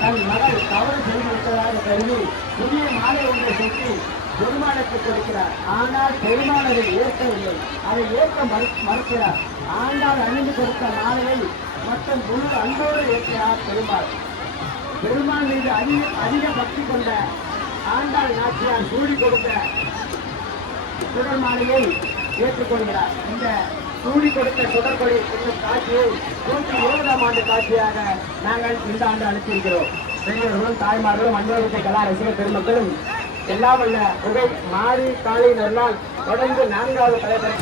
தன் மகள் தவறு செய்திருப்பதாக கருதி புதிய மாலை ஒன்றை சுற்றி பெருமாளுக்கு கொடுக்கிறார். ஆனால் பெருமாள் அதை ஏற்கவில்லை. அதை ஏற்க மறுக்கிறார். ஆண்டாள் அணிந்து கொடுத்த மாலையை மற்றும் முழு அன்போடு ஏற்கிறார் பெருமாள். பெருமாள் மீது அதிக பக்தி கொண்ட ஆண்டாள் நாச்சியார் சூடி கொடுத்த சுடர் மாலையை ஏற்றுக்கொள்கிறார். இந்த சூடி கொடுத்த சுடற்கொடி என்னும் காட்சியை 120ஆம் ஆண்டு காட்சியாக நாங்கள் இந்த ஆண்டு அளித்திருக்கிறோம். பெண்களும் தாய்மார்களும் மண்டலத்தை கலா ரசிகர் பெருமக்களும் எல்லாம் உள்ள புகை மாறி காலையினரால் தொடர்ந்து 4வது தலைவர்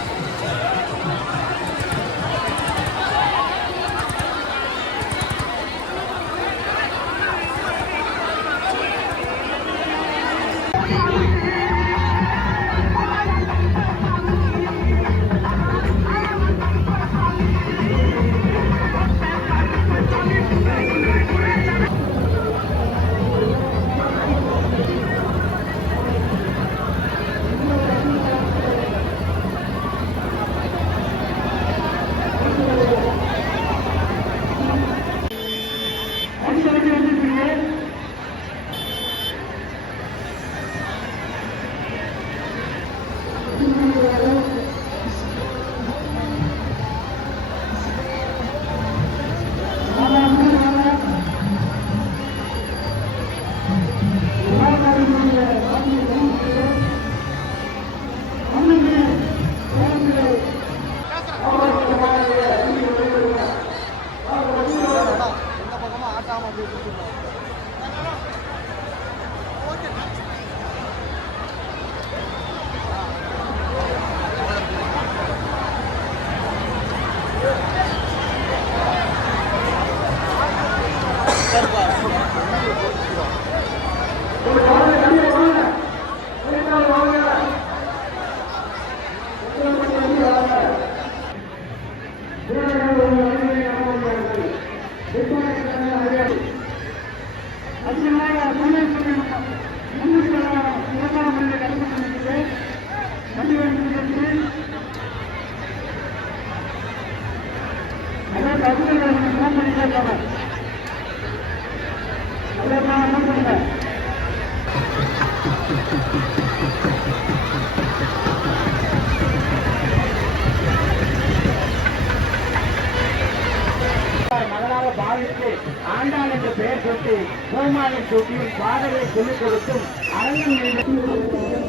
மகனாக பாவித்து ஆண்டாள் என்ற பெயர் சுட்டி பூமாலை சூட்டியும் பாடலை சொல்லிக் கொடுத்தும் அரங்கம்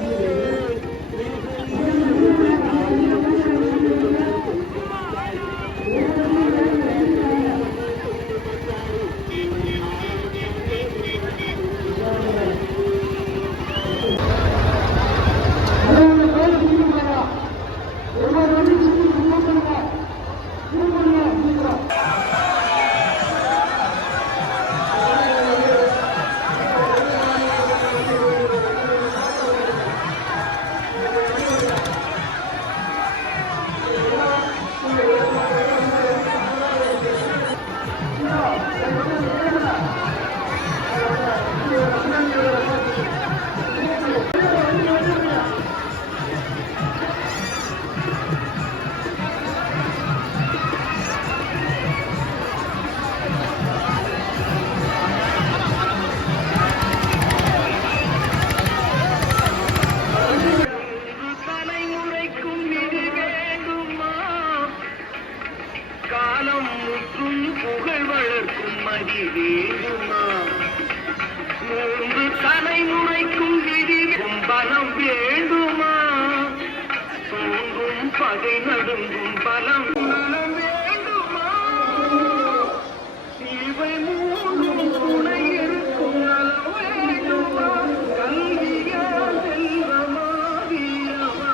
வேண்டுமா? 3 தலைமுறைக்கும் விதிக்கும் பலம் வேண்டுமா? தோன்றும் பகை நடுங்கும் பலம் நலம் வேண்டுமா? இவை மூன்றும் துணை இருக்கும் நலம் வேண்டுமா? கல்வியா செல்வமா வீரமா?